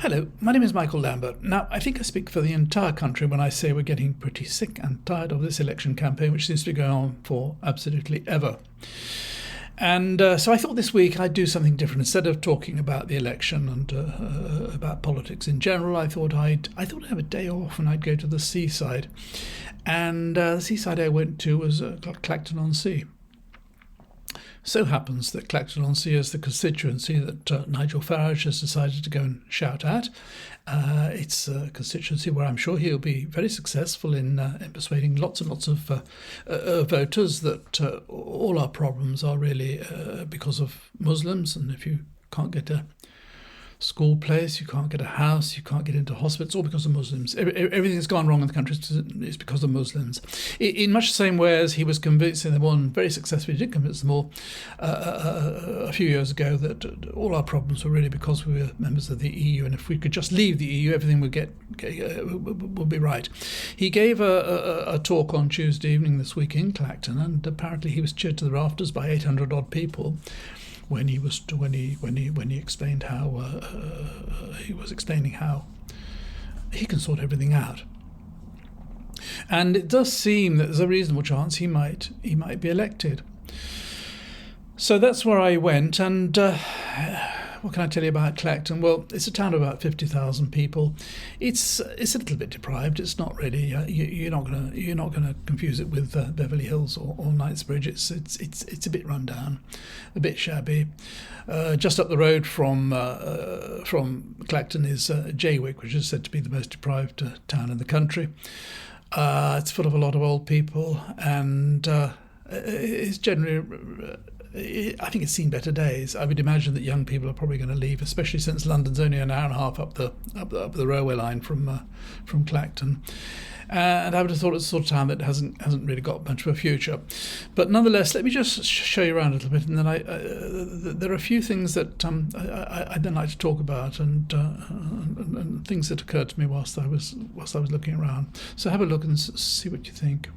Hello, my name is Michael Lambert. Now, I think I speak for the entire country when I say we're getting pretty sick and tired of this election campaign, which seems to be going on for absolutely ever. And so I thought this week I'd do something different. Instead of talking about the election and about politics in general, I thought I'd have a day off and I'd go to the seaside. And the seaside I went to was Clacton on Sea. So happens that Clacton-on-Sea is the constituency that Nigel Farage has decided to go and shout at. It's a constituency where I'm sure he'll be very successful in persuading lots and lots of voters that all our problems are really because of Muslims, and if you can't get a school place, you can't get a house, you can't get into hospitals, all because of Muslims. Everything that's gone wrong in the country is because of Muslims. In much the same way as he was convincing them all, and very successfully did convince them all a few years ago, that all our problems were really because we were members of the EU, and if we could just leave the EU, everything would be right. He gave a talk on Tuesday evening this week in Clacton, and apparently he was cheered to the rafters by 800 odd people. When he explained how he was explaining how he can sort everything out, and it does seem that there's a reasonable chance he might be elected. So that's where I went, and what can I tell you about Clacton? Well, it's a town of about 50,000 people. It's a little bit deprived. It's not really. You're not gonna confuse it with Beverly Hills or Knightsbridge. It's a bit run down, a bit shabby. Just up the road from Clacton is Jaywick, which is said to be the most deprived town in the country. It's full of a lot of old people, and it's generally. I think it's seen better days. I would imagine that young people are probably going to leave, especially since London's only an hour and a half up the railway line from Clacton. And I would have thought it's the sort of town that hasn't really got much of a future. But nonetheless, let me just show you around a little bit, and then there are a few things that I'd then like to talk about, and things that occurred to me whilst I was looking around. So have a look and see what you think.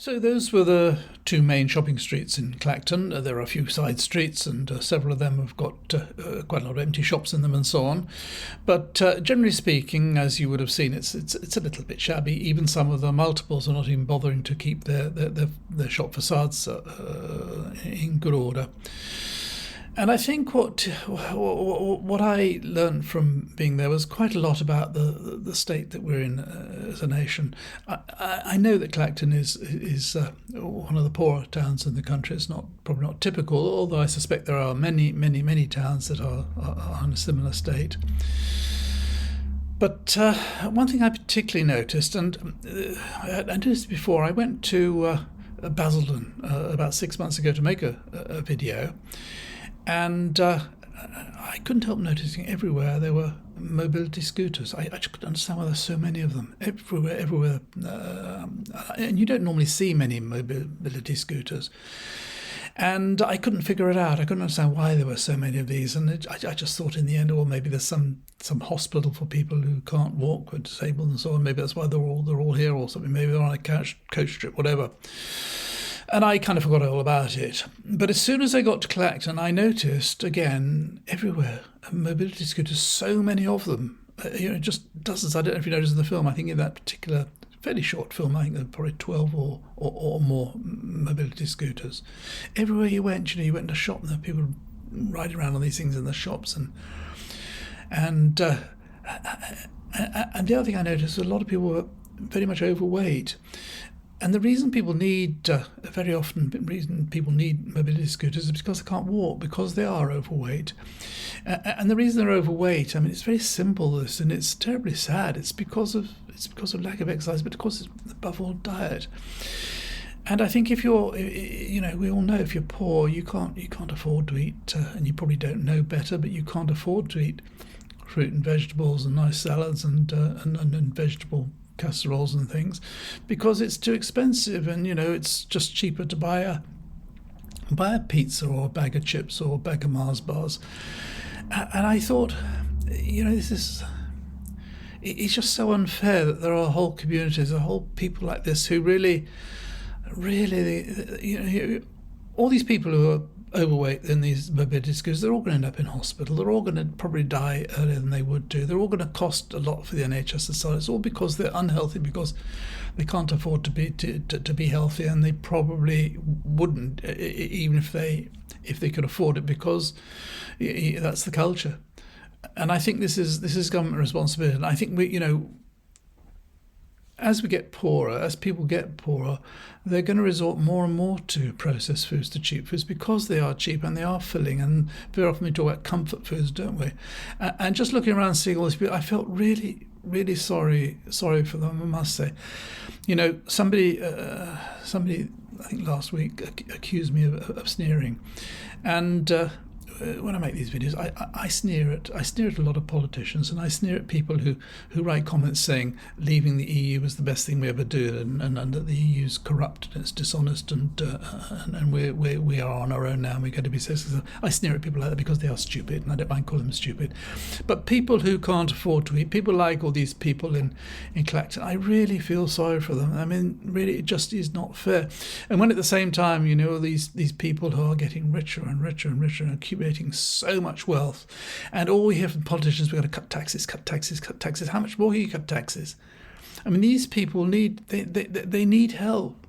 So those were the two main shopping streets in Clacton. There are a few side streets, and several of them have got quite a lot of empty shops in them, and so on. But generally speaking, as you would have seen, it's a little bit shabby. Even some of the multiples are not even bothering to keep their shop facades in good order. And I think what I learned from being there was quite a lot about the state that we're in as a nation. I know that Clacton is one of the poorer towns in the country. It's probably not typical, although I suspect there are many towns that are in a similar state. But one thing I particularly noticed, and I noticed before, I went to Basildon about 6 months ago to make a video. And I couldn't help noticing everywhere there were mobility scooters. I just couldn't understand why there's so many of them everywhere. And you don't normally see many mobility scooters. And I couldn't figure it out. I couldn't understand why there were so many of these. And I just thought in the end, well, maybe there's some hospital for people who can't walk or disabled and so on. Maybe that's why they're all here or something. Maybe they're on a coach trip, whatever. And I kind of forgot all about it. But as soon as I got to Clacton, I noticed, again, everywhere, mobility scooters, so many of them. Just dozens. I don't know if you noticed in the film, I think in that particular fairly short film, I think there were probably 12 or more mobility scooters. Everywhere you went, you went to a shop and there were people riding around on these things in the shops. And the other thing I noticed was a lot of people were very much overweight. And the reason people need, people need mobility scooters is because they can't walk, because they are overweight. And the reason they're overweight, I mean, it's very simple, this, and it's terribly sad. It's because of lack of exercise, but of course it's above all diet. And I think if you're, we all know if you're poor, you can't afford to eat, and you probably don't know better, but you can't afford to eat fruit and vegetables and nice salads and vegetable casseroles and things, because it's too expensive, and it's just cheaper to buy a pizza or a bag of chips or a bag of Mars bars. And I thought, it's just so unfair that there are whole communities, whole people like this who really, all these people who are overweight in these mobility scooters, they're all going to end up in hospital. They're all going to probably die earlier than they would do. They're all going to cost a lot for the NHS and so on. It's all because they're unhealthy, because they can't afford to be healthy, and they probably wouldn't even if they could afford it, because that's the culture. And I think this is government responsibility. And I think as we get poorer, as people get poorer, they're going to resort more and more to processed foods, to cheap foods, because they are cheap and they are filling. And very often we talk about comfort foods, don't we? And just looking around, seeing all these people, I felt really, really sorry for them, I must say. Somebody, I think last week, accused me of sneering. And when I make these videos, I sneer at a lot of politicians, and I sneer at people who write comments saying leaving the EU was the best thing we ever did, and that the EU is corrupt and it's dishonest, and we are on our own now and we're going to be so successful. I sneer at people like that because they are stupid, and I don't mind calling them stupid. But people who can't afford to eat, people like all these people in Clacton, I really feel sorry for them. I mean, really, it just is not fair. And when at the same time, these people who are getting richer and richer and richer and accumulating so much wealth, and all we hear from politicians, we're going to cut taxes. How much more can you cut taxes? I mean, these people need help.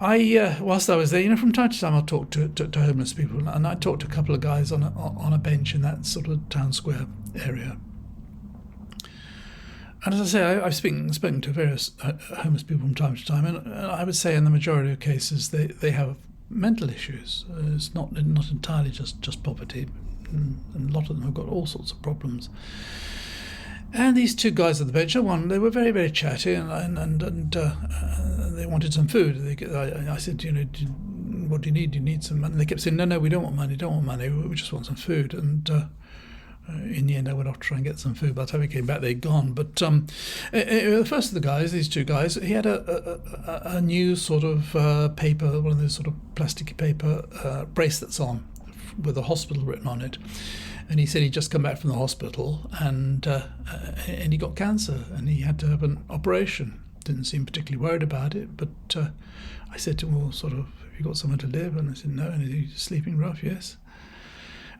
Whilst I was there, from time to time, I'll talk to homeless people, and I talked to a couple of guys on a bench in that sort of town square area. And as I say, I've spoken to various homeless people from time to time, and I would say in the majority of cases they have mental issues. It's not entirely just poverty, and a lot of them have got all sorts of problems. And these two guys at the bench, they were very, very chatty, and they wanted some food. I said, what do you need? Do you need some money? They kept saying, no, we don't want money. We just want some food. And in the end, I went off to try and get some food. By the time we came back, they'd gone. But the first of the guys, these two guys, he had a new sort of paper, one of those sort of plasticky paper bracelets on with a hospital written on it. And he said he'd just come back from the hospital and he got cancer and he had to have an operation. didn't seem particularly worried about it. But I said to him, well, sort of, have you got somewhere to live? And I said, no. And he's sleeping rough, yes.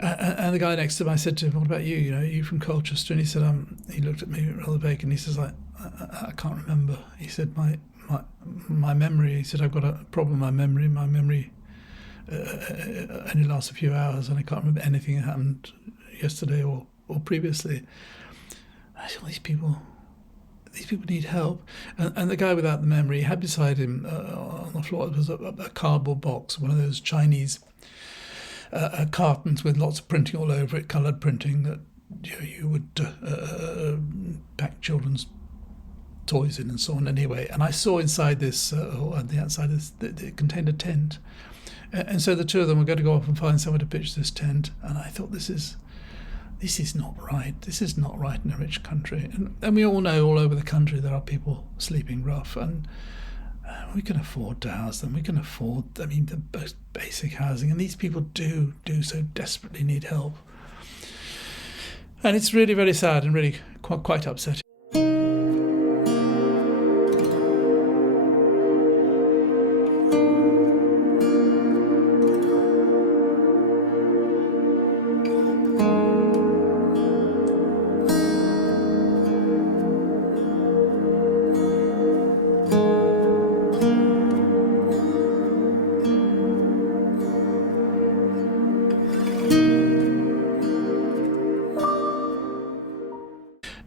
And the guy next to him, I said to him, what about you? You know, are you from Colchester? And he said, he looked at me rather vague, and he says, I can't remember. He said, my memory, he said, I've got a problem with my memory only lasts a few hours, and I can't remember anything that happened yesterday or previously. I thought, these people need help. And the guy without the memory had beside him on the floor, it was a cardboard box, one of those Chinese cartons with lots of printing all over it, coloured printing that you would pack children's toys in and so on anyway. And I saw inside this, or on the outside, it contained a tent. And so the two of them were going to go off and find somewhere to pitch this tent. And I thought, this is not right. This is not right in a rich country. And we all know all over the country there are people sleeping rough. And we can afford to house them. We can afford, the most basic housing. And these people do so desperately need help. And it's really very sad and really quite upsetting.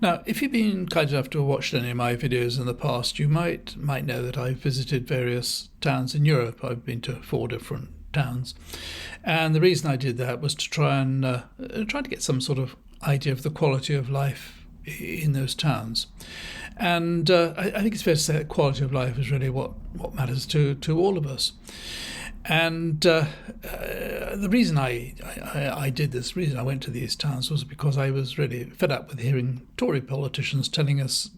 Now, if you've been kind enough to have watched any of my videos in the past, you might know that I've visited various towns in Europe. I've been to 4 different towns, and the reason I did that was to try to get some sort of idea of the quality of life in those towns. And I think it's fair to say that quality of life is really what matters to all of us. And the reason I did this, the reason I went to these towns, was because I was really fed up with hearing Tory politicians telling us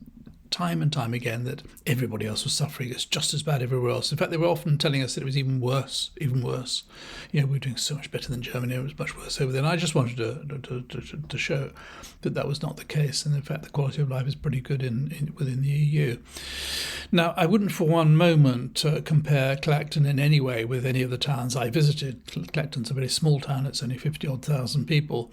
time and time again that everybody else was suffering. It's just as bad everywhere else. In fact, they were often telling us that it was even worse. You know, we were doing so much better than Germany. It was much worse over there. And I just wanted to show that was not the case. And in fact, the quality of life is pretty good within the EU. Now, I wouldn't for one moment compare Clacton in any way with any of the towns I visited. Clacton's a very small town. It's only 50,000 people.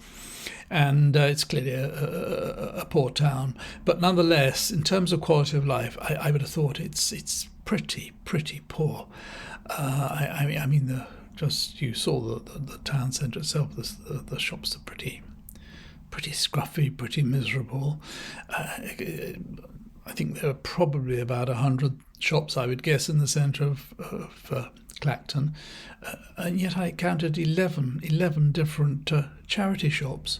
And it's clearly a poor town. But nonetheless, in terms of quality of life, I would have thought it's pretty poor. You saw the town centre itself. The shops are pretty scruffy, pretty miserable. I think there are probably about 100 shops, I would guess, in the centre of Clacton, and yet I counted 11 different charity shops.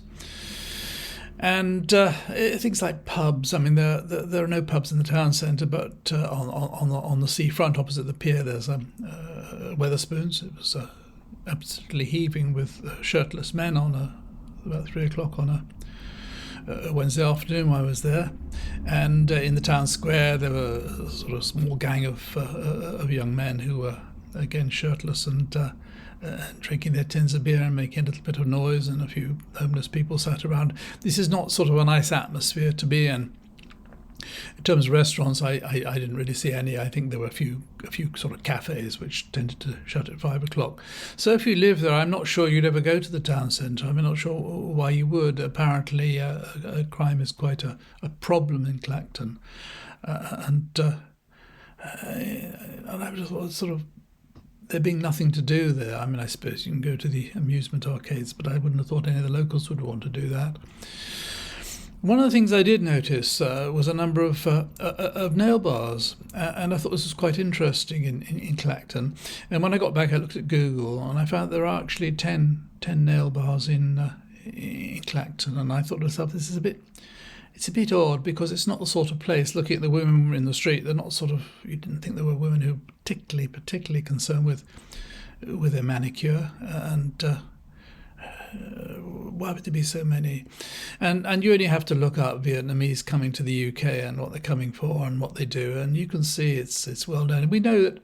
And things like pubs. I mean, there are no pubs in the town centre, but on the seafront opposite the pier, there's Wetherspoons. It was absolutely heaving with shirtless men on about 3 o'clock on a Wednesday afternoon. I was there, and in the town square there were a sort of small gang of young men who were again shirtless and drinking their tins of beer and making a little bit of noise, and a few homeless people sat around. This is not sort of a nice atmosphere to be in. In terms of restaurants, I didn't really see any. I think there were a few sort of cafes which tended to shut at 5 o'clock. So if you live there, I'm not sure you'd ever go to the town centre. I'm not sure why you would. Apparently, crime is quite a problem in Clacton, and I just thought sort of there being nothing to do there. I mean, I suppose you can go to the amusement arcades, but I wouldn't have thought any of the locals would want to do that. One of the things I did notice was a number of nail bars, and I thought this was quite interesting in Clacton. And when I got back, I looked at Google, and I found there are actually 10 nail bars in Clacton. And I thought to myself, it's a bit odd, because it's not the sort of place, looking at the women in the street, they're not sort of, you didn't think there were women who were particularly concerned with their manicure, and why would there be so many? And you only have to look up Vietnamese coming to the UK and what they're coming for and what they do, and you can see it's well known. And we know that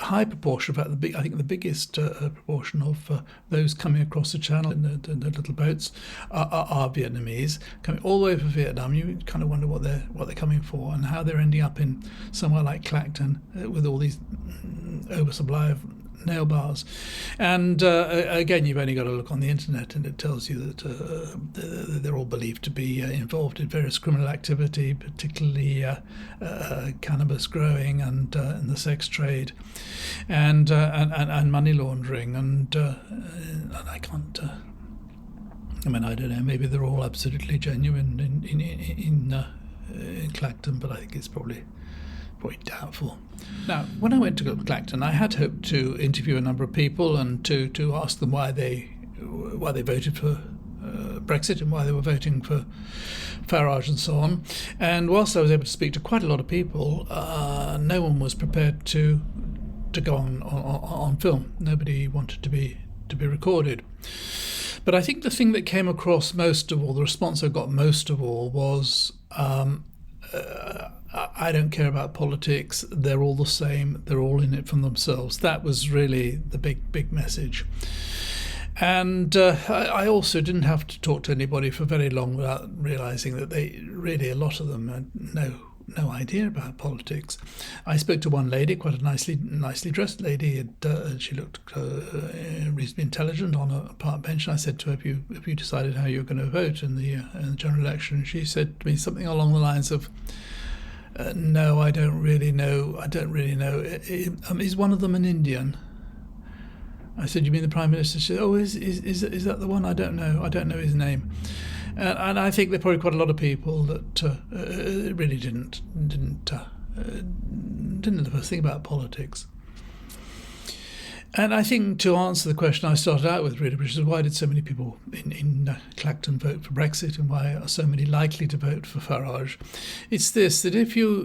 high proportion, in fact, I think the biggest proportion of those coming across the channel in the little boats are Vietnamese, coming all the way from Vietnam. You kind of wonder what they're coming for and how they're ending up in somewhere like Clacton with all these oversupply of nail bars. And again, you've only got to look on the internet and it tells you that they're all believed to be involved in various criminal activity, particularly cannabis growing and the sex trade and money laundering, and I can't I mean, I don't know, maybe they're all absolutely genuine in Clacton, but I think it's probably doubtful. Now, when I went to Clacton, I had hoped to interview a number of people and to ask them why they voted for Brexit and why they were voting for Farage and so on. And whilst I was able to speak to quite a lot of people, no one was prepared to go on film. Nobody wanted to be recorded. But I think the thing that came across most of all, the response I got most of all, was I don't care about politics. They're all the same. They're all in it for themselves. That was really the big message. And I also didn't have to talk to anybody for very long without realising that a lot of them had no idea about politics. I spoke to one lady, quite a nicely dressed lady. She looked reasonably intelligent on a park bench. And I said to her, "Have you decided how you're going to vote in the general election?" And she said to me something along the lines of, "No, I don't really know. Is one of them an Indian?" I said, "You mean the Prime Minister?" She said, "Oh, is that the one? I don't know. I don't know his name." And I think there are probably quite a lot of people that really didn't know the first thing about politics. And I think to answer the question I started out with, really, which is why did so many people in Clacton vote for Brexit and why are so many likely to vote for Farage, it's this, that if you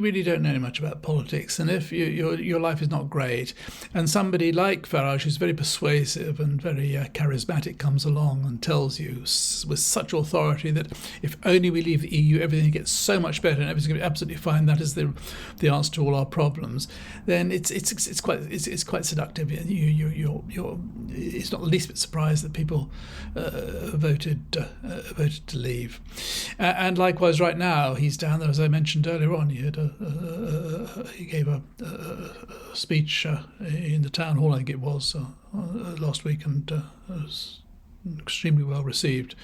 really don't know much about politics and if your life is not great and somebody like Farage, who's very persuasive and very charismatic, comes along and tells you with such authority that if only we leave the EU, everything gets so much better and everything's going to be absolutely fine, that is the answer to all our problems, then it's quite seductive. It's not the least bit surprised that people voted to leave, and likewise right now he's down there, as I mentioned earlier on. He gave a speech in the town hall, I think it was, last week, and was extremely well received.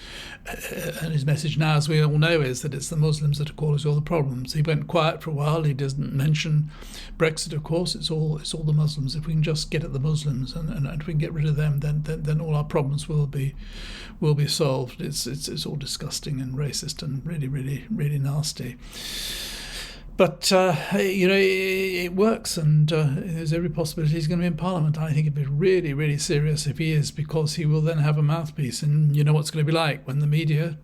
And his message now, as we all know, is that it's the Muslims that are causing all the problems. He went quiet for a while. He doesn't mention Brexit, of course. It's all the Muslims. If we can just get at the Muslims and if we can get rid of them, then all our problems will be solved. It's all disgusting and racist and really nasty. But, it works, and there's every possibility he's going to be in Parliament. I think it'd be really serious if he is, because he will then have a mouthpiece. And you know what's going to be like when the media,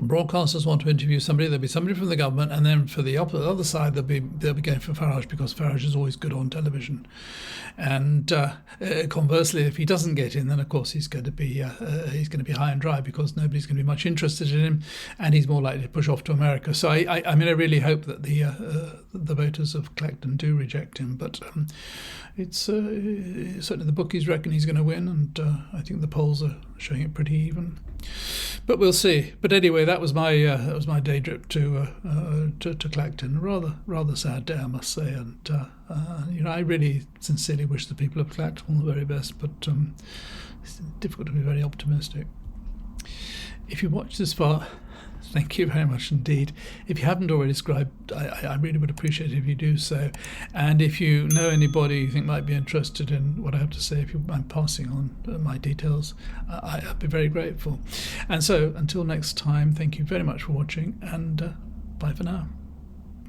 broadcasters want to interview somebody, there'll be somebody from the government, and then for the other side, they'll be going for Farage, because Farage is always good on television. And conversely, if he doesn't get in, then of course he's going to be high and dry, because nobody's going to be much interested in him, and he's more likely to push off to America. So I really hope that the voters of Clacton do reject him. But it's certainly the bookies reckon he's going to win, and I think the polls are showing it pretty even. But we'll see. But anyway, that was my day trip to Clacton. Rather sad day, I must say. And I really sincerely wish the people of Clacton all the very best. But it's difficult to be very optimistic. If you watched this far, thank you very much indeed. If you haven't already subscribed, I really would appreciate it if you do so. And if you know anybody you think might be interested in what I have to say, if you mind passing on my details, I'd be very grateful. And so until next time, thank you very much for watching, and bye for now.